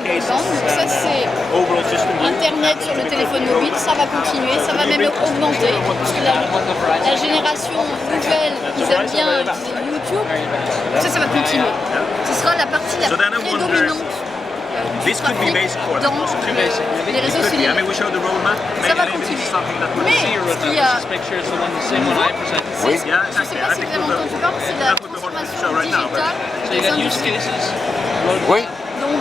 global broadband. Donc ça c'est Internet sur le téléphone mobile, ça va continuer, ça va même augmenter, parce que la génération nouvelle, ils aiment bien utiliser YouTube, donc ça va continuer. Ce sera la partie la prédominante du trafic dans les réseaux cellulaires. Ça va continuer. Mais ce qu'il y a nouveau, je ne sais pas si vous avez entendu parler, c'est la transformation digitale des industries. Oui. Donc,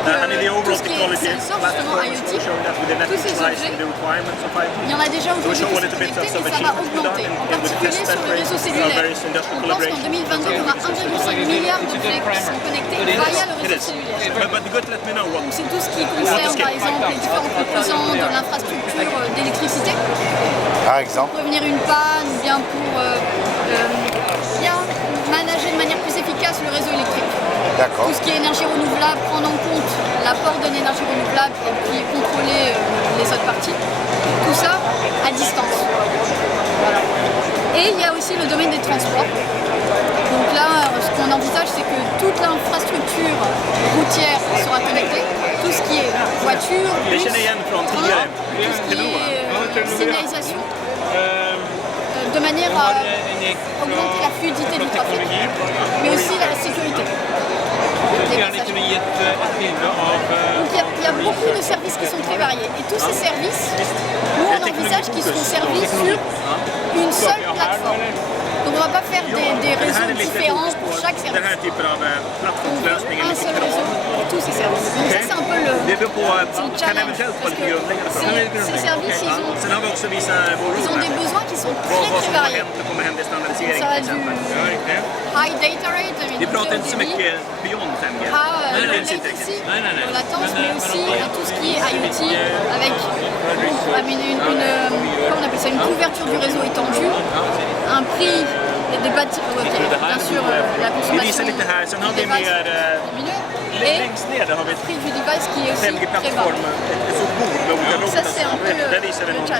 tout ce qui est sensor, justement IoT, tous ces objets, il y en a déjà aujourd'hui qui sont connectés, mais ça va augmenter, en particulier sur les réseaux cellulaires. On pense qu'en 2022, il y aura 1,5 milliard d'objets qui sont connectés via le réseau cellulaire. Donc c'est tout ce qui concerne, par exemple, les différents composants de l'infrastructure d'électricité. Par exemple. Pour prévenir une panne, ou bien pour bien manager de manière plus efficace le réseau électrique. D'accord. Tout ce qui est énergie renouvelable, prendre en compte l'apport d'une énergie renouvelable et puis contrôler les autres parties. Tout ça à distance. Voilà. Et il y a aussi le domaine des transports. Donc là, ce qu'on envisage, c'est que toute l'infrastructure routière sera connectée. Tout ce qui est voiture, bus, train, tout ce qui est signalisation. De manière à augmenter la fluidité du trafic, mais aussi la sécurité des passagers. Donc il y a beaucoup de services qui sont très variés. Et tous ces services, nous on envisage qu'ils seront servis sur une seule plateforme. Donc on ne va pas faire des réseaux différents pour chaque service. On veut un seul réseau pour tous ces services. Donc ça c'est un peu le challenge. Parce que ces services, ils ont des besoins qui sont très variés. Donc ça va du high data rate, à latency, latence, mais aussi à tout ce qui est IoT avec une couverture du réseau étendue, un prix des bâtiments, bien sûr la consommation du device diminuée, et le prix du device qui est aussi très bas. Donc ça c'est un peu le challenge.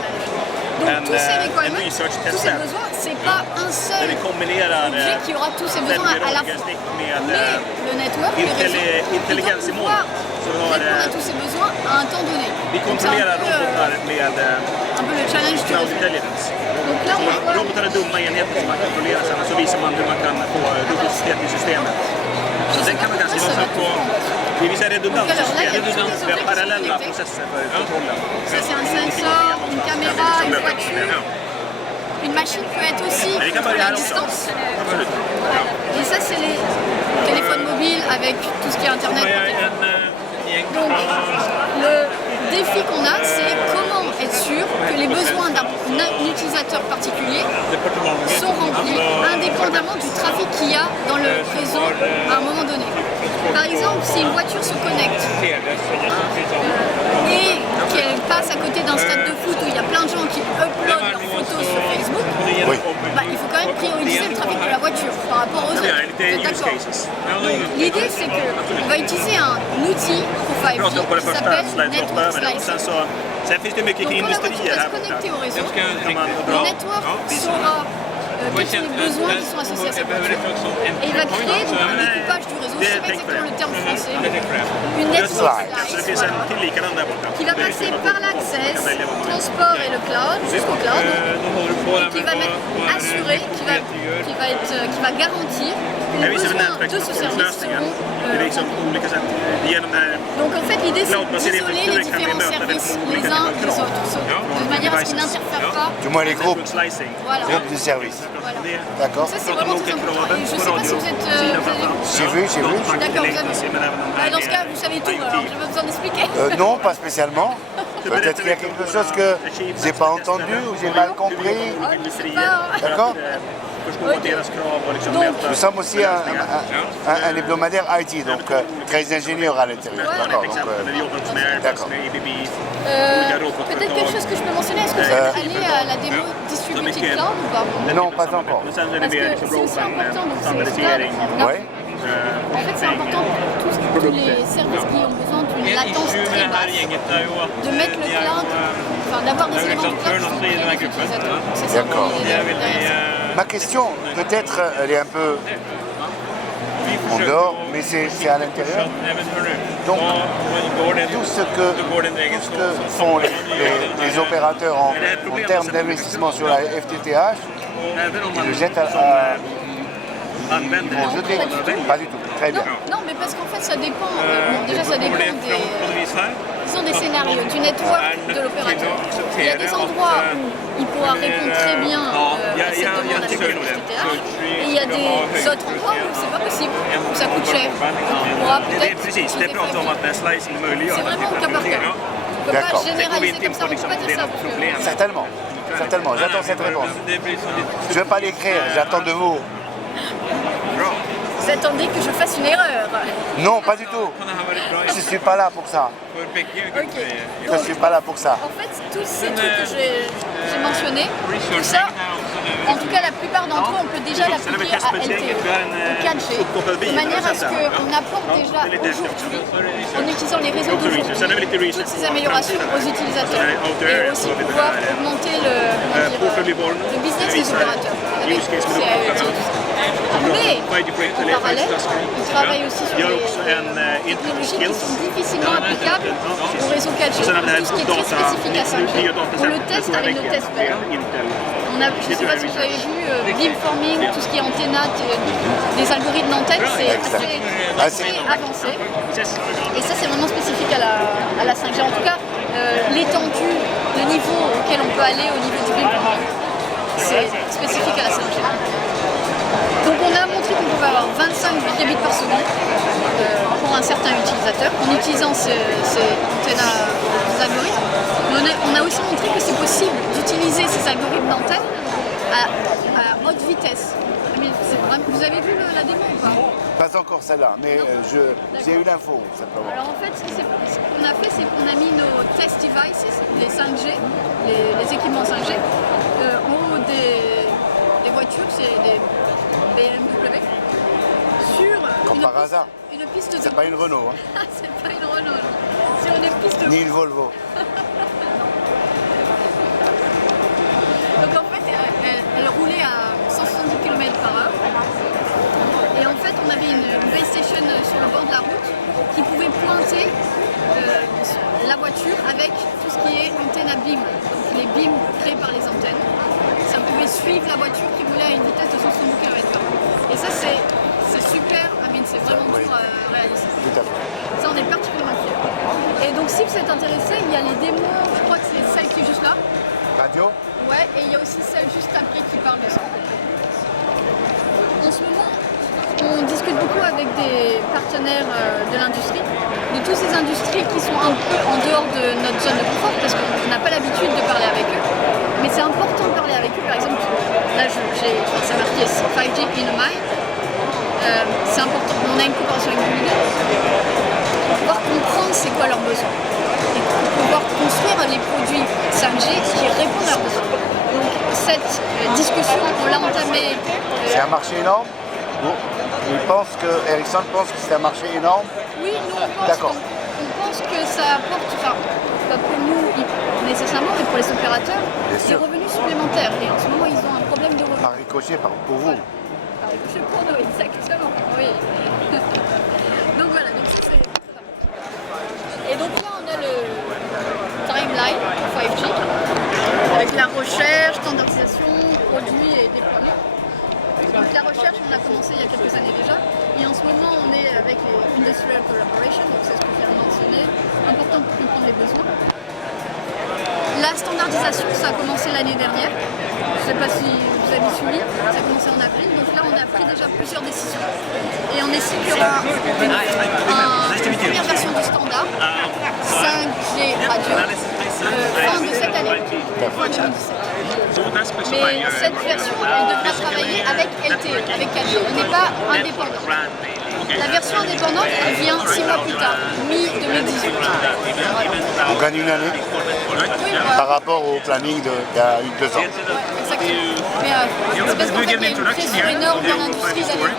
Donc tous ces requirements, tous ces besoins, c'est pas un seul objet qui aura tous ces besoins à la fois. Mais le network, les réseaux, ils doivent pouvoir répondre à tous ces besoins à un temps donné. Donc c'est un peu le challenge du réseau. Donc là, on voit... Sen kan man ganska vara på vissa redundanser med parallella processer för kontrollen. Ça c'est un sensor, une caméra, une voiture. Une machine peut être aussi contrôlée à distance. Et ça c'est les téléphones mobiles avec tout ce qui est internet. Donc le défi qu'on a, c'est comment être sûr que les besoins d'un utilisateur particulier sont remplis indépendamment du trafic qu'il y a dans le réseau à un moment donné. Par exemple, si une voiture se connecte et qu'elle passe à côté d'un stade de foot où il y a plein de gens qui uploadent leurs photos sur Facebook, il faut quand même prioriser le trafic de la voiture par rapport aux autres. D'accord. Donc l'idée c'est qu'on va utiliser un outil pour 5G qui s'appelle Network Slicing. Sen finns det mycket Donc quand la voiture va se connecter au réseau, le network saura quels sont les besoins qui sont associés à cette voiture. Et il va créer donc un découpage du réseau, je ne sais pas exactement le terme français, une network slice, qui va passer par l'access, transport et le cloud, jusqu'au cloud, et qui va assurer, qui va garantir que les besoins de ce service seront donc en fait l'idée c'est d'isoler les différents services les uns des autres, de manière à ce qu'ils n'interfèrent pas. Du moins les groupes, voilà. groupes de services. Voilà. D'accord. Ça c'est vraiment très important. Et je ne sais pas si vous êtes... J'ai vu. D'accord, vous avez... dans ce cas, vous savez tout, alors j'ai pas besoin d'expliquer. Non, pas spécialement. Peut-être qu'il y a quelque chose que j'ai pas entendu ou j'ai mal compris. Je sais pas. D'accord. Okay. Nous sommes aussi un hebdomadaire IT, donc très ingénieur à l'intérieur. D'accord. D'accord. Peut-être quelque chose que je peux mentionner, est-ce que vous êtes allé à la démo Distributed Cloud ou pas? Non, pas encore. Parce que c'est aussi important, donc c'est Oui. En fait, c'est important pour tous les services qui ont besoin d'une latence très basse, de mettre le cloud, enfin d'avoir des éléments du cloud qui sont liés avec l'utilisateur. C'est ça. D'accord. Ma question, peut-être, elle est un peu en dehors, mais c'est à l'intérieur. Donc, tout ce que font les opérateurs en termes d'investissement sur la FTTH, ils le jettent pour jeter. Pas du tout. Très bien. Non, mais parce qu'en fait, ça dépend. Déjà, ça dépend des scénarios, du network de l'opérateur. Il y a des endroits où il pourra répondre très bien à cette demande avec le FTTH, et il y a des autres endroits où c'est pas possible, où ça coûte cher. On pourra peut-être. C'est vraiment au cas par cas. On ne peut pas généraliser comme ça, on ne peut pas dire ça. Certainement. Certainement. J'attends cette réponse. Je ne vais pas l'écrire, j'attends de vous. Vous attendez que je fasse une erreur? Non, pas du tout. Je ne suis pas là pour ça. Ok. Je ne suis pas là pour ça. En fait, tous ces trucs que j'ai mentionnés, tout ça, en tout cas la plupart d'entre eux, on peut déjà l'appliquer à LTE, au 4G, de manière à ce qu'on apporte déjà aujourd'hui, en utilisant les réseaux d'aujourd'hui, toutes ces améliorations aux utilisateurs et aussi pouvoir augmenter le business des opérateurs avec ces IoT. Mais en parallèle, on travaille aussi sur des technologies qui sont difficilement applicables au réseau 4G, tout ce qui est très spécifique à 5G. On le teste avec nos tests bed. Je ne sais pas si vous avez vu beamforming, tout ce qui est antenna, des algorithmes d'antenne, c'est assez avancé. Et ça, c'est vraiment spécifique à la 5G. En tout cas, l'étendue, le niveau auquel on peut aller au niveau du beamforming, c'est spécifique à la 5G. Donc on a montré qu'on pouvait avoir 25 gigabits par seconde pour un certain utilisateur en utilisant ces algorithmes. On a aussi montré que c'est possible d'utiliser ces algorithmes d'antenne à haute vitesse. Mais vous avez vu la démo ou pas? Pas encore celle-là, mais j'ai eu l'info simplement. Alors en fait, ce qu'on a fait, c'est qu'on a mis nos test devices, les 5G, les équipements 5G, en haut des voitures, c'est des BMW, sur Comme par hasard. Une piste de... C'est pas une Renault. Hein. C'est pas une Renault, non. Sur une piste de... Ni une Volvo. Donc en fait, elle roulait à 170 km/h. Et en fait, on avait une base station sur le bord de la route qui pouvait pointer la voiture avec tout ce qui est antenne à beam, donc les beams créés par les antennes. Ça pouvait suivre la voiture qui roulait à une vitesse de 170 km/h. Et ça, c'est super, c'est vraiment dur à réaliser. Tout à fait. Ça, on est particulièrement fiers. Et donc, si vous êtes intéressé, il y a les démos, je crois que c'est celle qui est juste là. Radio? Ouais, et il y a aussi celle juste après qui parle de ça. En ce moment, on discute beaucoup avec des partenaires de l'industrie, de toutes ces industries qui sont un peu en dehors de notre zone de confort parce qu'on n'a pas l'habitude de parler avec eux. Mais c'est important de parler avec eux. Par exemple, là, ça marqué 5G in mind. C'est important. On a une coopération avec Google pour pouvoir comprendre c'est quoi leurs besoins et pour pouvoir construire les produits 5G qui répondent à leurs besoins. Donc cette discussion, on l'a entamée. C'est un marché énorme. Ericsson pense que c'est un marché énorme. Oui, nous on pense que ça apporte, enfin, pas pour nous nécessairement, mais pour les opérateurs, des revenus supplémentaires. Et en ce moment, ils ont un problème de revenus. Par ricochet, pour vous. Par ricochet pour nous, exactement. Oui. Donc voilà, donc ça c'est ça. Et donc là, on a le timeline 5G avec la recherche, standardisation, produits et déploiement. Donc la recherche, on a commencé il y a quelques années déjà, et en ce moment on est avec les Industrial Collaboration, donc c'est ce que je viens de mentionner, important pour comprendre les besoins. La standardisation, ça a commencé l'année dernière, je ne sais pas si vous avez suivi, ça a commencé en avril, donc là on a pris déjà plusieurs décisions, et on estime qu'il y aura une première version du standard, 5G radio, fin de cette année, fin 2017. Mais cette version, elle devra travailler avec LTE, avec 4G. Elle n'est pas indépendante. La version indépendante, elle vient 6 mois plus tard, mi-2018. On gagne une année par rapport au planning d'il y a 2 ans. Exactement. Mais c'est parce qu'en fait, il y a une pression énorme dans l'industrie depuis.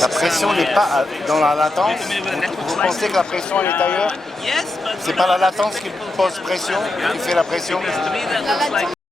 La pression n'est pas dans la latence. Vous pensez que la pression elle est ailleurs? C'est pas la latence qui pose pression, qui fait la pression? La latence,